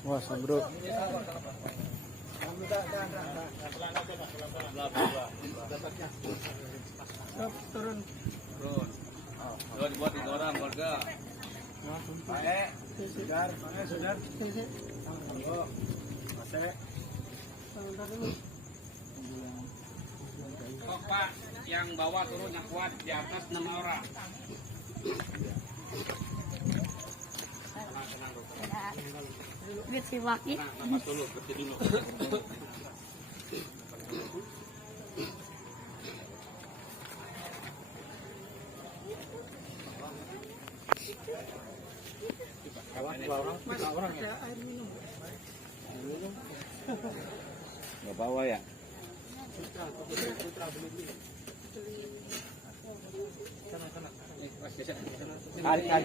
Wah, Bro. Turun. Buat itu orang warga. Sudah. Kok Pak, yang bawah turun yang kuat di atas 6 orang. Lihat si Waki. Napas dulu, berhenti dulu. Nggak bawa ya?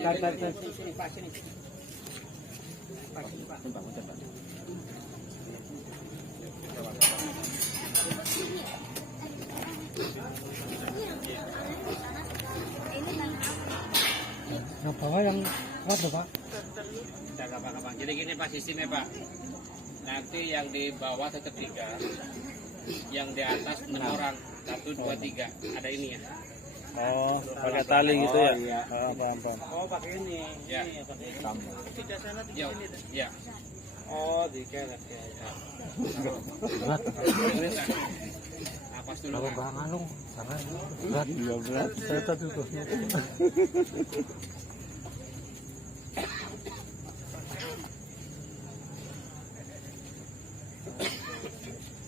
Tarik. Nggak bawa yang kuat loh, Pak. Tidak gampang-gampang. Jadi gini Pak sistemnya Pak. Nanti yang di bawah tetap 3, yang di atas 6 orang. 1, 2, 3. Ada ini ya. Oh, pakai tali gitu ya? Iya. Paham. Oh, pakai ini. Ya. Pakai ini. Tidak sana Ya. Ya. Oh, dikelek ya. Napas dulu. Kalau Pak. Bang Alung, sangat Berat, juga berat. saya tadi tuh.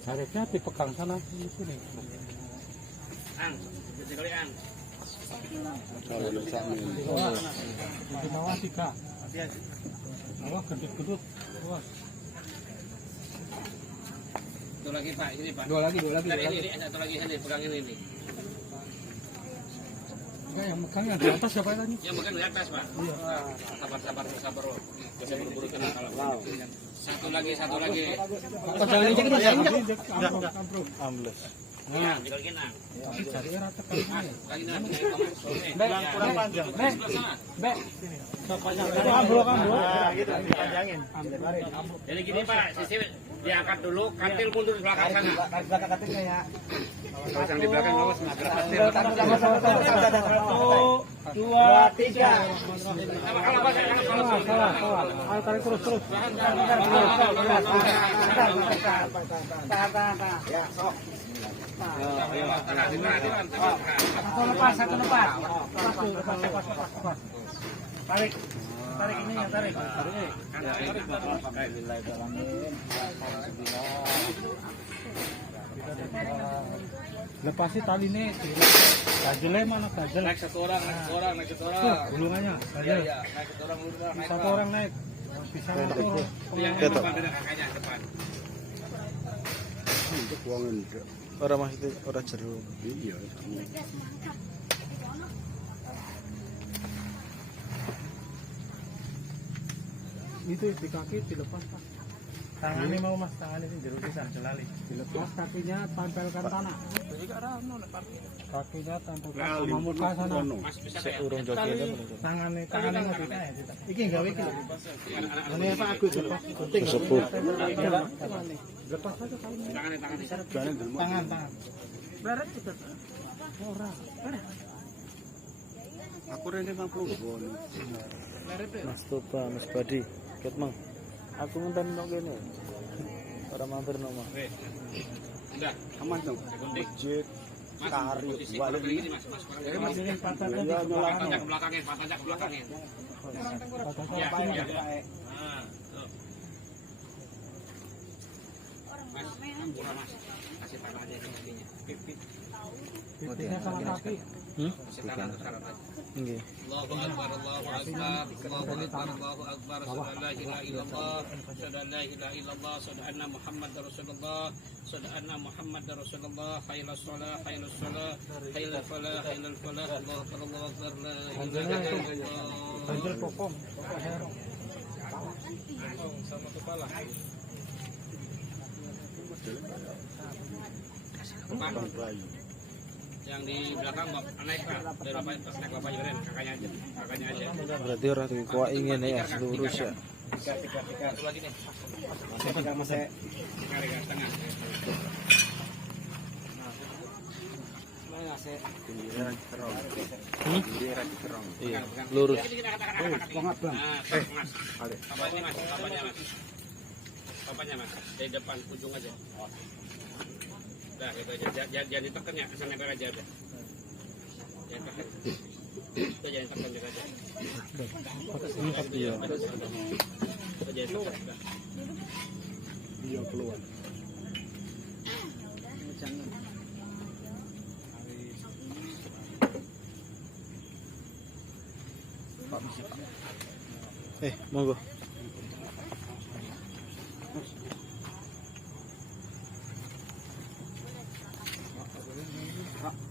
Harusnya dipegang sana di sini. Ang, sekali Ang. Kalau bisa Di bawah 3. Bawah gendut-gendut. Bawah. Satu lagi Pak, ini Pak. Dua lagi. Ini satu lagi sini, pegang ini. Enggak, yang megang yang di atas siapa tadi? Yang bukan di atas Pak. Iya. Sabar. Bisa buru-buru kena kalau. Satu lagi. Jangan injek. Enggak. ambles. Nah, dibalikin Ang. Cari rata Lagi nah. kurang panjang. Be. Nah, gitu dipanjangin. Jadi gini Pak, sistem diangkat dulu, kantil mundur di belakang sana. Belakang katilnya ya. Kalau yang di belakang awas nabrak kantil. 1, 2, 3. Kalau pas Salah. Ayo tarik terus. Tahan. Ya, sok. Satu lepas. Lepas. Tarik ini ya, tarik. Lepasi tali ini. Gajelnya mana gajel? naik satu orang. Gulungannya. Iya, naik satu orang udah naik. Satu orang naik. Bisa ngatur. Yang depan ada kakaknya depan. Orang masih orang jeruk. Iya. Itu di kaki dilepas Pak. Tangannya mau Mas, tangannya ini jeruk bisa jelali. Dilepas kakinya tempelkan tanah. Kakinya tempelkan sama muka sana. Seurung jogetnya Tangannya mau ditahan. Iki enggak iki. Ini Pak Agus lepas. Penting. Tersebut. Lepas aja tangannya. Tangan. Tangan. Barat juga. Ora. Aku rene 50 bon. Mas Toba, Mas Badi. Ket mang. Aku ngenten nang kene. Ora mampir nang mah. Udah, Aman dong. Ojek, kari, balik. ini Mas. Mas ini patahnya Iya, di nyolak. Patah ke belakangnya. patahnya Iya. ini. Nah, tuh. Mas, ampura Mas. Kasih tangan aja ke kakinya. Pipinya sama kaki. Kasih tangan sekarang aja. Nggih. Allahu Akbar. Asyhadu an la ilaha illallah, asyhadu an la ilaha illallah, asyhadu anna Muhammadar Rasulullah, asyhadu anna Muhammadar Rasulullah. Hayyal shalah, hayyal falah, Allahu akbar, Allahu akbar, la ilaha illallah. Banjir pokok. Sama kepala. Yang di belakang naik Pak, dari bapak naik bapak Yuren, kakaknya aja. Berarti orang tuh kuat ingin ya lurus ya. Satu lagi nih. Tiga tengah. Iya, lurus. Papanya mas. Papanya mas. Dari depan ujung aja. Udah gitu aja. Jangan ditekan ya, asal nempel aja udah. Jangan tekan. Itu jangan tekan juga aja. Iya. Itu jangan tekan. Dia keluar. Monggo.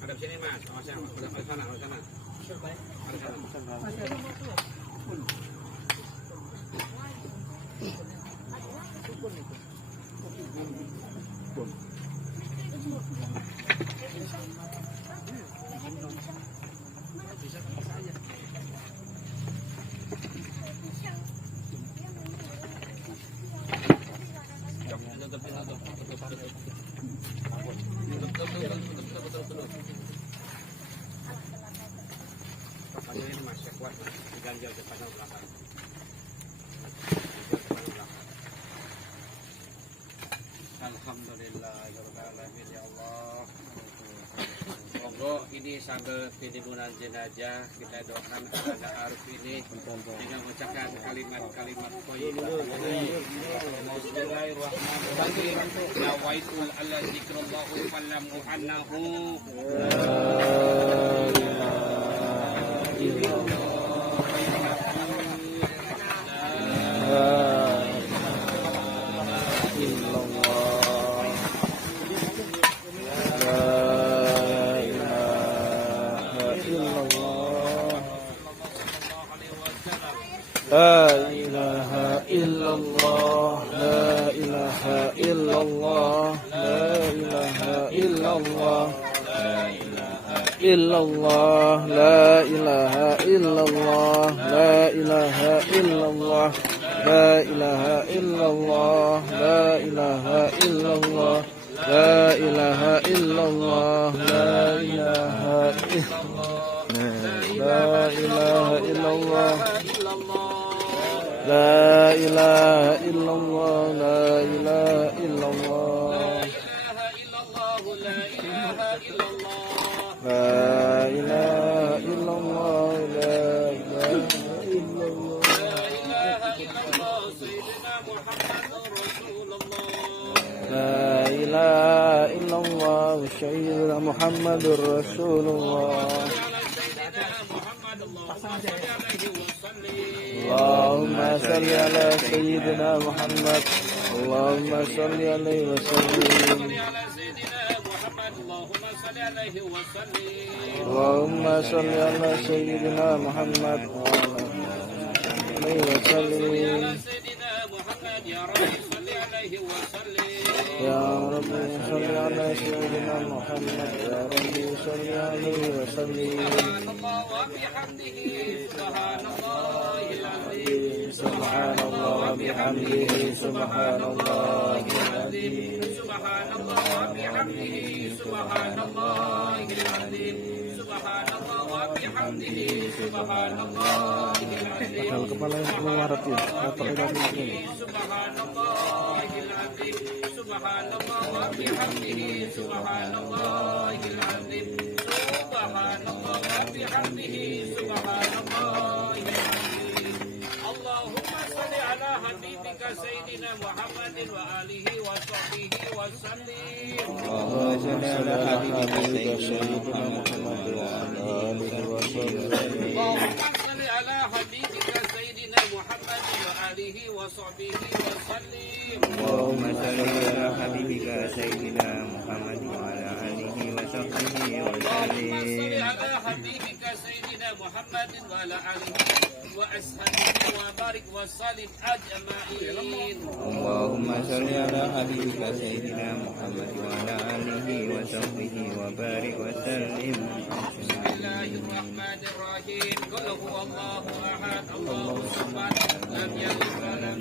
Hadap sini mas, awas ya, udah ke sana. Papanya ini mas, kuat mas, diganjal depan dan belakang. Alhamdulillah ya Allah. Monggo ini sambil penimbunan jenazah kita doakan anak Arif ini dengan mengucapkan kalimat-kalimat thayyibah. Bismillahirrahmanirrahim. Nawaitul ala zikrullahu fallamu annahu La ilaha illallah, la ilaha illallah, la ilaha illallah, illallah, la ilaha illallah, la ilaha illallah, la ilaha illallah, la ilaha illallah, la ilaha illallah, la ilaha illallah, la ilaha illallah. La ilaha illallah, la ilaha illallah, la ilaha illallah, la ilaha illallah, sayyidina Muhammadur Rasulullah. Allahumma salli ala sayyidina Muhammad. Allahumma salli alaihi wasallim. Allahumma salli ala sayyidina Muhammad wa ala alihi wasallim. Ya Rabbi salli ala sayyidina Muhammad. Ya Rabbi salli alaihi wasallim. Subhanallah wa bihamdihi, subhanallah al-azim, subhanallah wa bihamdihi, subhanallah al-azim, subhanallah wa bihamdihi, subhanallah al-azim. Kalau kepala yang keluar itu, atau ini. Subhanallah al-azim, subhanallah wa bihamdihi, subhanallah al-azim, subhanallah wa bihamdihi, subhanallah al-azim. Allahumma salli ala habibika sayyidina Muhammadin wa alihi wa sahbihi wa sallim. Allahumma salli ala habibika sayyidina Muhammadin wa alihi wa sahbihi. Allahumma salli ala habibika sayyidina Muhammadin wa alihi wa sahbihi wa sallim. Allahumma salli ala habibika sayyidina Muhammadin wa alihi wa sahbihi wa sallim. Allahumma salli ala habibika sayyidina Muhammadin wa ala alihi wa ashabihi wa barik wa sallim ajma'in. Allahumma salli ala habibika sayyidina Muhammad wa ala alihi wa sahbihi wa barik wa sallim. Bismillahirrahmanirrahim. Qul huwallahu ahad, Allahu samad, lam yalid wa lam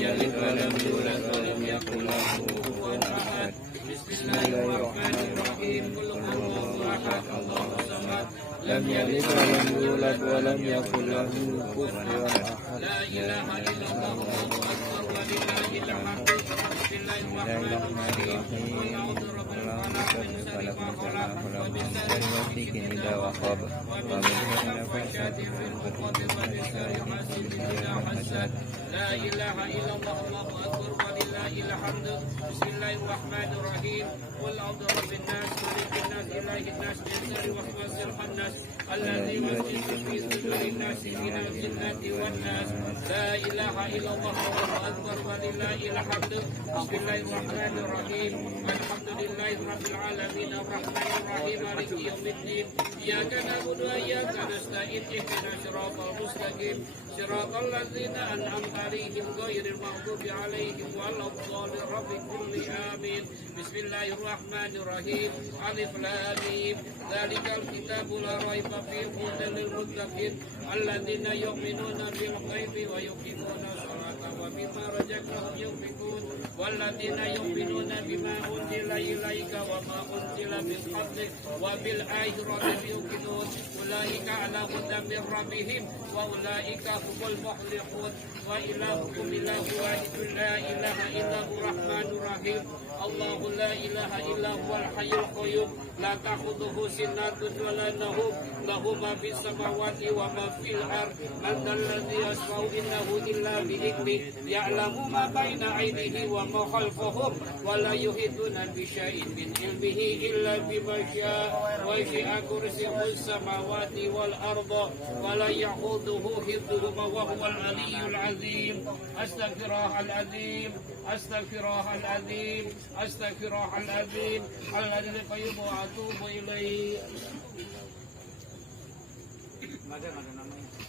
yalid wa lam yulad wa lam yakul lahu kufuwan ahad. Bismillahirrahmanirrahim. Qul huwallahu ahad, Allahus samad. Lam yalid wa lam yulad wa lam yakul lahu kufuwan ahad. La ilaha illallah Allahu akbar wa lillahil hamd. Bismillahirrahmanirrahim. Qul a'udzu birabbil falaq min syarri ma khalaq wa min syarri ghasiqin idza waqab wa min syarri nafasatin fil 'uqad wa min syarri hasidin idza hasad. La ilaha illallah Allahu akbar wa lillahil hamd. Bismillahirrahmanirrahim. Qul a'udzu birabbin nas malikin nas ilahin nas min syarri waswasil khannas alladzi yuwaswisu fi sudurin nas minal jinnati wan nas. La ilaha illallah Allahu akbar wa lillahil hamd. Bismillahirrahmanirrahim. Alhamdulillahi rabbil alamin arrahmanir rahim maliki yaumiddin. Iyyaka na'budu wa iyyaka nasta'in ihdinas siratal mustaqim siratal ladzina an'amta 'alaihim ghairil maghdubi 'alaihim waladdallin. Amin. Bismillahirrahmanirrahim. Alif lam mim. Dzalikal kitabu la raiba fihi hudan lil muttaqin alladzina yu'minuna bil ghaibi wa yuqimuna sholata wa mimma razaqnahum yunfiqun walladzina yu'minuna bima unzila ilaika wa ma unzila min qablik wa bil akhirati yuqinun ulaika ala hudan min rabbihim wa ulaika humul muflihun. Wa ilahukum ilahu wahidun la ilaha illahu rahmanur rahim. Allahu la ilaha illa huwal hayyul qayyum la ta'khudhuhu sinatun wa la nawm lahu ma fis samawati wa ma fil ard man dzal ladzi yashfa'u innahu illa bi idnihi ya'lamu ma baina aydihi wa ma khalfahum wa la yuhituna bi syai'in min ilmihi illa bima syaa wa wasi'a kursiyyuhu samawati wal arda wa la ya'uduhu hifdhuhuma wa huwal aliyyul azim. Astaghfirullahalazim. Astaghfirullahalazim. Astaghfirullahalazim. Alladzi qayyum wa atubu ilaih.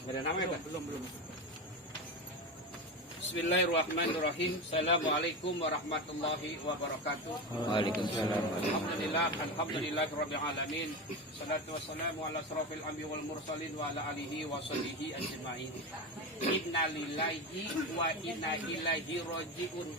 Ada namanya kan? Belum. Bismillahirrahmanirrahim. Assalamualaikum warahmatullahi wabarakatuh. Waalaikumsalam. Alhamdulillahirabbil alamin. Salatu wassalamu ala asrofil anbiya wal mursalin wa ala alihi wa sahbihi ajmain. Innalillahi wa inna ilaihi rajiun.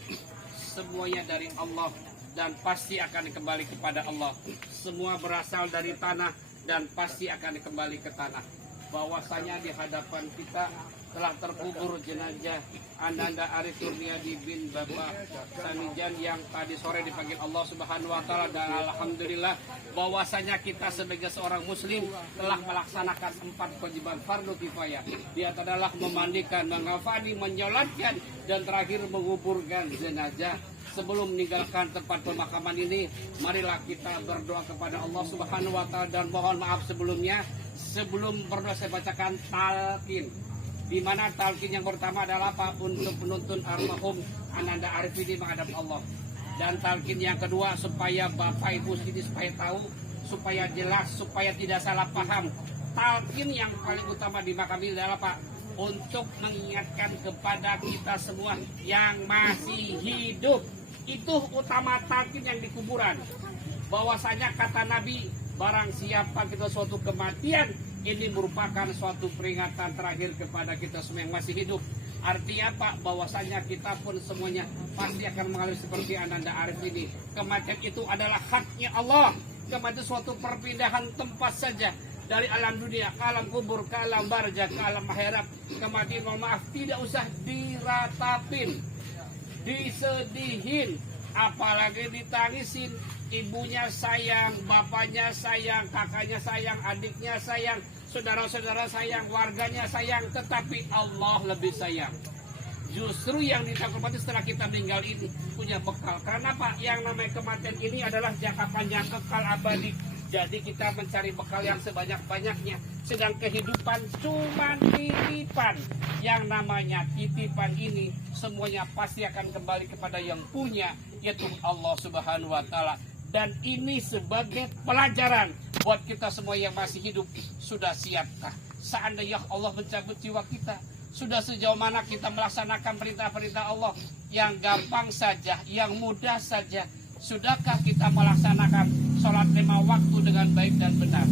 Semuanya dari Allah dan pasti akan kembali kepada Allah. Semua berasal dari tanah dan pasti akan kembali ke tanah. Bahwasanya di hadapan kita telah terkubur jenazah Ananda Arif Kurniadi bin Bapak Samijan yang tadi sore dipanggil Allah Subhanahu wa taala, dan alhamdulillah bahwasanya kita sebagai seorang muslim telah melaksanakan 4 kewajiban fardu kifayah. Di antaranya memandikan, mengafani, menyolatkan dan terakhir menguburkan jenazah. Sebelum meninggalkan tempat pemakaman ini, marilah kita berdoa kepada Allah Subhanahu wa taala, dan mohon maaf sebelumnya. Sebelum berdoa saya bacakan talqin, di mana talqin yang pertama adalah apa? Untuk penuntun almarhum Ananda Arif ini menghadap Allah. Dan talqin yang kedua supaya Bapak Ibu sini supaya tahu, supaya jelas, supaya tidak salah paham. Talqin yang paling utama di makam ini adalah Pak, untuk mengingatkan kepada kita semua yang masih hidup. Itu utama talqin yang di kuburan. Bahwasanya kata Nabi, barang siapa kita suatu kematian, ini merupakan suatu peringatan terakhir kepada kita semua yang masih hidup. Artinya Pak, bahwasanya kita pun semuanya pasti akan mengalami seperti Ananda Arif ini. Kematian itu adalah haknya Allah. Kematian suatu perpindahan tempat saja dari alam dunia ke alam kubur, ke alam barzakh, ke alam akhirat. Kematian, mohon maaf, tidak usah diratapin, disedihin, apalagi ditangisin. Ibunya sayang, bapaknya sayang, kakaknya sayang, adiknya sayang, saudara-saudara sayang, warganya sayang, tetapi Allah lebih sayang. Justru yang ditakutkan setelah kita meninggal ini punya bekal. Karena Pak, yang namanya kematian ini adalah jangka panjang, kekal abadi. Jadi kita mencari bekal yang sebanyak-banyaknya. Sedang kehidupan cuma titipan. Yang namanya titipan ini semuanya pasti akan kembali kepada yang punya, yaitu Allah Subhanahu wa taala. Dan ini sebagai pelajaran buat kita semua yang masih hidup. Sudah siapkah seandainya Allah mencabut jiwa kita? Sudah sejauh mana kita melaksanakan perintah-perintah Allah? Yang gampang saja, yang mudah saja. Sudahkah kita melaksanakan sholat 5 waktu dengan baik dan benar?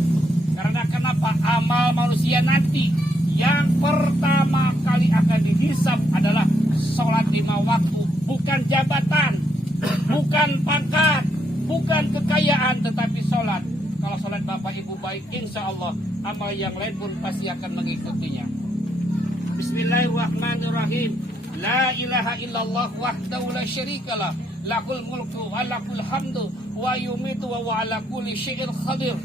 Karena kenapa? Amal manusia nanti yang pertama kali akan dihisab adalah sholat 5 lima waktu, bukan jabatan, bukan pangkat, bukan kekayaan, tetapi sholat. Kalau sholat Bapak Ibu baik, insya Allah amal yang lain pun pasti akan mengikutinya. Bismillahirrahmanirrahim. La ilaha illallah wahdahu la syarikalah, lakul mulku wa lakul hamdu wa yumitu wa ala kulli syai'in qadir.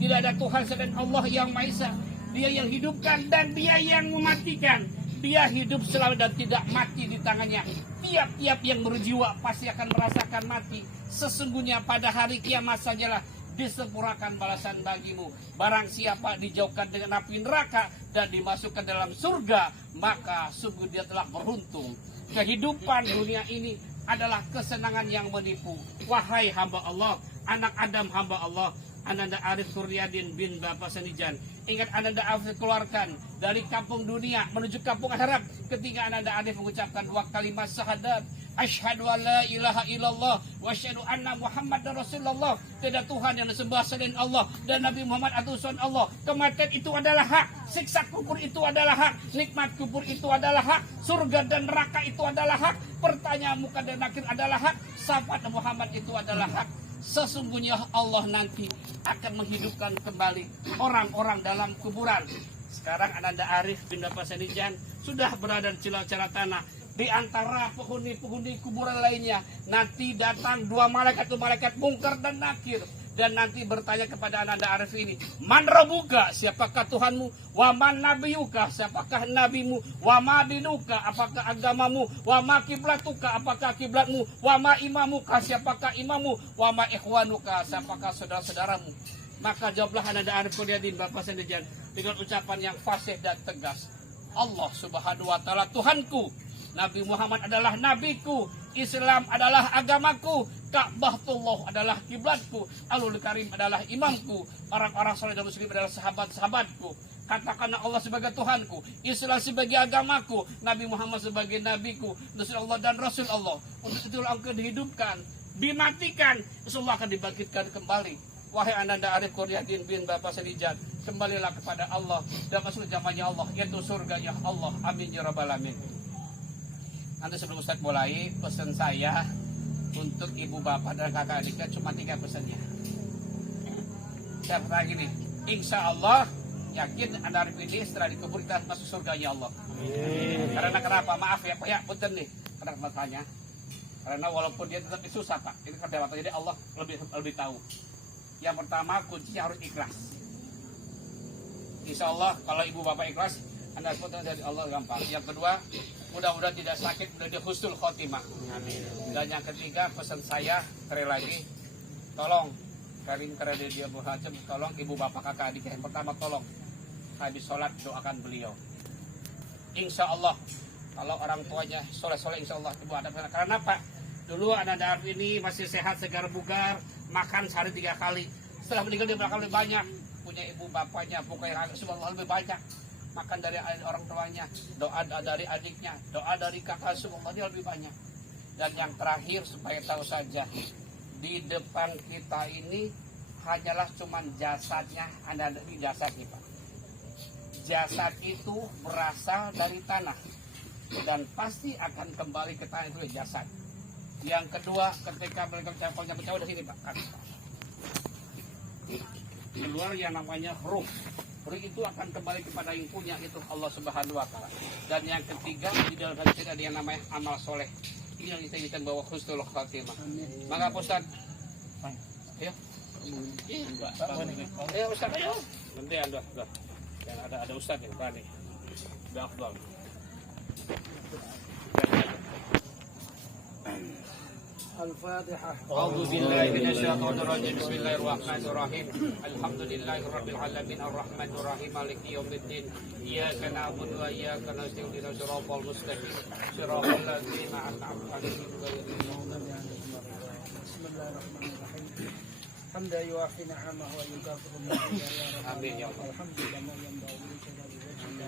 Tidak ada Tuhan selain Allah yang Maha Esa. Dia yang hidupkan dan Dia yang mematikan. Dia hidup selalu dan tidak mati di tangannya. Tiap-tiap yang berjiwa pasti akan merasakan mati. Sesungguhnya pada hari kiamat sajalah disempurnakan balasan bagimu. Barang siapa dijauhkan dengan api neraka dan dimasukkan dalam surga, maka sungguh dia telah beruntung. Kehidupan dunia ini adalah kesenangan yang menipu. Wahai hamba Allah, anak Adam hamba Allah, Ananda Arif Suryadin bin Bapak Senijan, ingat Ananda Arif dikeluarkan dari kampung dunia menuju kampung akhirat ketika Ananda Arif mengucapkan dua kalimat syahadat. Asyhadu an la ilaha illallah wa asyhadu anna Muhammadar Rasulullah. Tidak Tuhan yang disembah selain Allah dan Nabi Muhammad utusan Allah. Kematian itu adalah hak, siksa kubur itu adalah hak, nikmat kubur itu adalah hak, surga dan neraka itu adalah hak, pertanyaan muka dan nakir adalah hak, syafaat Muhammad itu adalah hak. Sesungguhnya Allah nanti akan menghidupkan kembali orang-orang dalam kuburan. Sekarang Ananda Arif bin Bapak Senijan sudah berada di celah-celah tanah. Di antara penghuni-penghuni kuburan lainnya, nanti datang dua malaikat mungkar dan nakir. Dan nanti bertanya kepada Ananda Arif ini, Man Rabbuka, siapakah Tuhanmu? Wa man nabiyuka, siapakah nabimu? Wa ma dinuka, apakah agamamu? Wa ma kiblatuka, apakah kiblatmu? Wa ma imamuka, siapakah imammu? Wa ma ikhwanuka, siapakah saudara-saudaramu? Maka jawablah Ananda Arif Suryadin Bapak Senijan dengan ucapan yang fasih dan tegas. Allah Subhanahu wa taala Tuhanku, Nabi Muhammad adalah nabiku, Islam adalah agamaku, Ka'batullah adalah kiblatku, Alul Karim adalah imamku, orang-orang saleh dan muslim adalah sahabat-sahabatku. Katakanlah Allah sebagai Tuhanku, Islam sebagai agamaku, Nabi Muhammad sebagai nabiku, Rasulullah dan Rasul Allah. Untuk itu engkau dihidupkan, dimatikan, Rasulullah akan dibangkitkan kembali. Wahai Ananda Arif Suryadin bin Bapak Senijan, kembalilah kepada Allah dan masuk zamannya Allah, yaitu surganya Allah. Amin ya rabbal alamin. Nanti sebelum Ustaz mulai, pesan saya untuk ibu bapak dan kakak adiknya cuma 3 pesannya. Saya pertanyaan gini, insya Allah yakin Anda Arif ini setelah dikubur kita masuk surganya Allah. Karena kenapa? Maaf ya Pak ya, punten nih. Karena bertanya. Karena walaupun dia tetap susah Pak, itu kerja waktu jadi Allah lebih tahu. Yang pertama kuncinya harus ikhlas. Insya Allah kalau ibu bapak ikhlas, Anda putar dari Allah gampang. Yang kedua, mudah-mudahan tidak sakit, mudah dia husnul khotimah. Amin. Dan yang ketiga, pesan saya sekali lagi, tolong Karim karena dia berhajam, tolong ibu bapak kakak adik yang pertama tolong habis sholat doakan beliau. Insya Allah kalau orang tuanya soleh-soleh, insya Allah ibu ada karena apa? Dulu Ananda Arif ini masih sehat, segar bugar, makan sehari 3 kali. Setelah meninggal dia bakal lebih banyak. Punya ibu bapaknya, pokoknya subhanallah lebih banyak. Makan dari orang tuanya, doa dari adiknya, doa dari kakak, semua dia lebih banyak. Dan yang terakhir supaya tahu saja, di depan kita ini hanyalah cuman jasadnya, ada di jasad nih Pak. Jasad itu berasal dari tanah dan pasti akan kembali ke tanah itu jasad. Yang kedua, ketika mereka campurnya bercampur dari sini Pak, keluar yang namanya ruh. Ruh itu akan kembali kepada yang punya, itu Allah Subhanahu wa taala. Dan yang ketiga, di dalam hadis ada yang namanya amal soleh. Ini yang kita ingin bawa husnul khatimah. Maka Ustaz, ayo. Ayo Ustaz, ayo. Nanti ada yang ada Ustaz yang berani. Udah afdal. Al-Fatihah. A'udzu billahi minasyaitonir rajim. Bismillahirrahmanirrahim. Alhamdulillahirabbil alamin arrahmanir rahim maliki yaumiddin. Iyyaka na'budu wa iyyaka nasta'in ihdinas siratal mustaqim. Shiratal ladzina an'amta 'alaihim ghairil maghdubi 'alaihim. Bismillahirrahmanirrahim. Hamdan yuwafi ni'amahu wa yukafi'u ni'amahu. Amin ya Allah. Alhamdulillah ma yanbaghi li jalali wajhihi.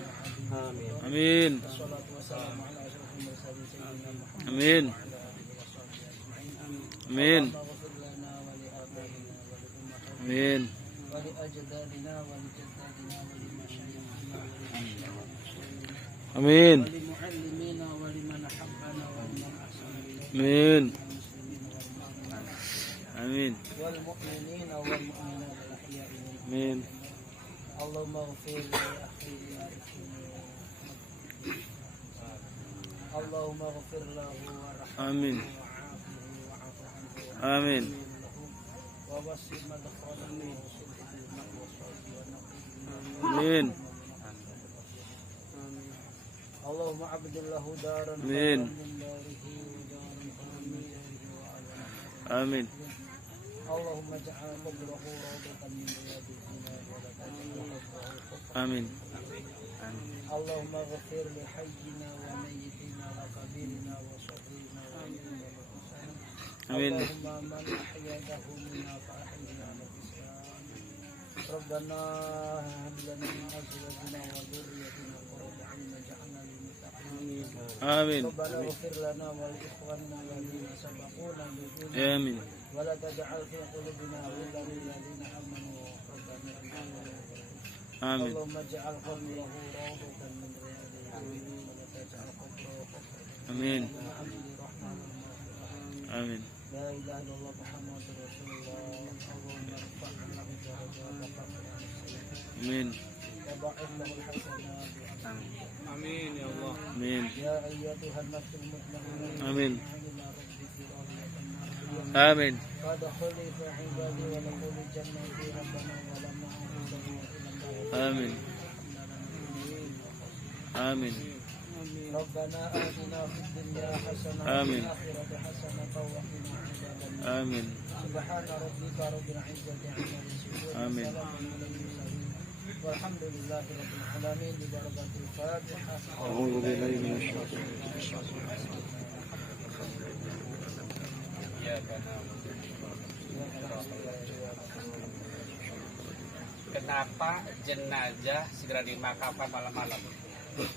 Amin. Amin. Wassalatu wassalamu ala asyrafil mursalin sayyidina Muhammad. Amin. Amin. Amin. Amin. Amin. Amin. والمؤمنين والمؤمنات الأحياء منهم. Amin. اللهم اغفر لأخي اللهم اغفر له وارحمه Amin. وعافه واعف عنه Amin. ووسع مدخله وصلح بالماء والصوت والنقي. Amin. اللهم عبد له دارا Amin. خيرا من داره ودارا خيرا من داره وعلى Amin. اللهم اجعل قبره روضة من رياض الجنان ولا تجعل قبره حفرة. Amin. اللهم اغفر لحينا وميتنا وكبيرنا وصغيرنا وكبيرنا وحسنا. Amin. اللهم من احييته منا فاحينا على الاسلام. ربنا هب لنا من ازواجنا وذريتنا قرة اعين واجعلنا للمتقين. Amin. ربنا اغفر لنا ولاخواننا الذين سبقونا بالايمان Amin. ولا تجعل في قلوبنا غلا للذين امنوا ربنا انك رؤوف رحيم. Amin. اللهم اجعل قبره روضة من رياض الجنة ولا تجعل قبره حفرة. Amin. الحمد الرحمن الرحيم. Amin. لا اله الا الله محمد رسول الله. اللهم ارفع له الدرجات وكفر عن السيئات Amin. وضاعف له الحسنات. Amin ya Allah. Amin. يا ايتها النفس المطمئنة Amin. الى ربك راضية مرضية Amin. فادخلي في عبادي ودخولي جنتي ربنا ولما انفسنا الى الله. Amin. Amin. ربنا آتنا في الدنيا حسنة آمين. وفي الآخرة حسنة وقنا عذاب النار. Amin. سبحان ربك رب العزة عما يصفون آمين. وسلام على المرسلين والحمد لله رب العالمين ببركة الفاتحة. أعوذ بالله من الشيطان Kenapa jenazah segera dimakamkan malam-malam?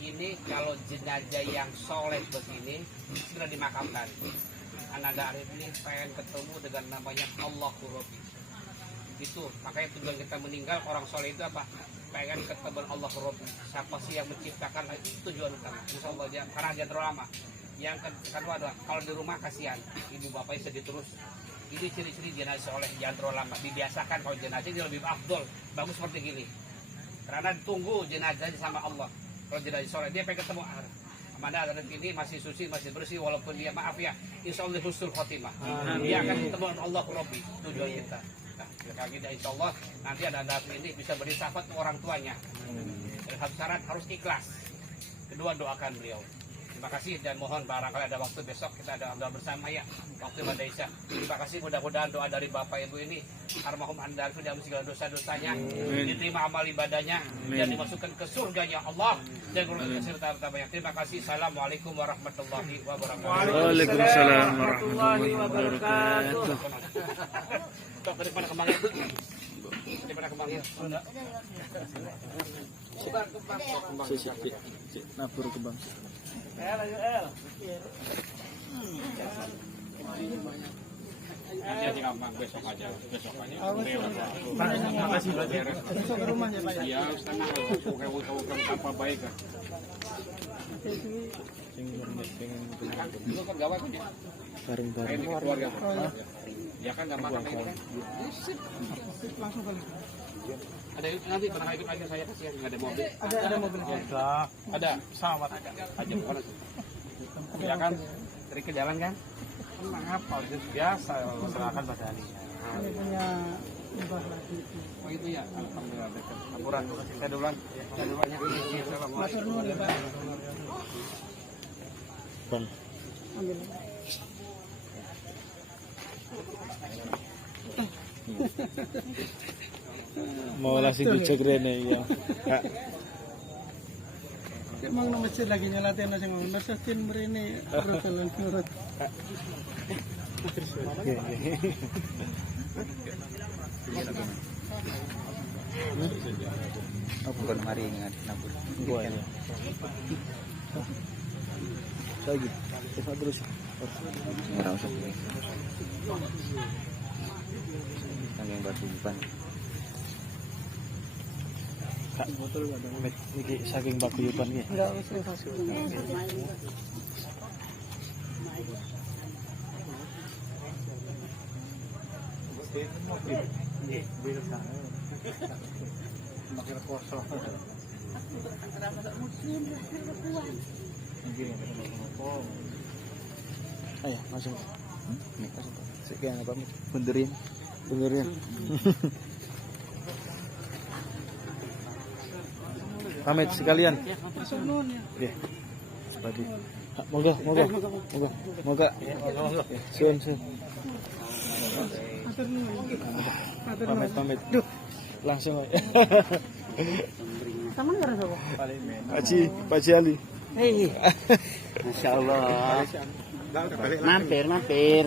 Ini kalau jenazah yang soleh begini segera dimakamkan. Ananda Arif ini pengen ketemu dengan namanya Allahur Rabbi. Itu makanya tujuan kita meninggal orang soleh itu apa? Pengen ketemu Allahur Rabbi. Siapa sih yang menciptakan? Itu tujuan utama. Insya Allah dia karena dia terlalu lama. Yang kedua adalah kalau di rumah kasihan ibu bapaknya sedih terus. Ini ciri-ciri jenazah soleh, jangan terlalu lama. Dibiasakan kalau jenazah dia lebih afdol, bagus seperti gini. Karena tunggu jenazahnya sama Allah. Kalau jenazah soleh dia pengen ketemu mana dan ini masih suci, masih bersih, walaupun dia maaf ya, insya Allah husnul khotimah. Dia akan ketemu Allah Rabbi, tujuan kita. Nah, kalau kita insya Allah nanti ada ini bisa beri syafaat ke orang tuanya. Dan satu syarat harus ikhlas. Kedua doakan beliau. Terima kasih dan mohon barangkali ada waktu besok kita ada doa bersama ya waktu pada Isya. Terima kasih mudah-mudahan doa dari Bapak Ibu ini almarhum Anda dalam segala dosa-dosanya diterima amal ibadahnya dan dimasukkan ke surganya Allah dan golongan serta banyak. Terima kasih. Assalamualaikum warahmatullahi wabarakatuh. Waalaikumsalam warahmatullahi wabarakatuh. Tok dari mana kembangnya? Dari mana kembangnya? Nabur kembang. Nanti aja gampang besok aja Terima kasih besok ke rumahnya Pak. ya tenang bukan apa baik kan itu kan gawat kan ya Bareng-bareng. ini keluarga ya kan gampang kan ini kan Langsung kali. ada nanti pernah ikut aja saya kasihan nggak ada mobil Ada mobil. ada pesawat aja bukan ya kan dari ke jalan kan mengapa itu biasa masyarakat pada hari Ini punya Mbah lagi. oh itu ya alhamdulillah dekat laporan saya duluan ya Masuk dulu ya Pak. Bang. Ambil. Mau langsung dicek rene ya. Emang no masjid lagi nyalatin nasi ngomong nasatin merini rotalan nurut. Oh, bukan mari ingat nabur. Gua ya. Lagi. Terus. Nggak usah. Yang batu bukan. Kak botol ada iki saking baguyuban ya. Enggak usah masuk. Ayo, masuk. Sekian apa? Benerin. Pamit sekalian. Oke. Sepadi. Moga. Sun. Pamit. Langsung. Teman nggak rasa Pak Ali. Masya Allah. Mampir.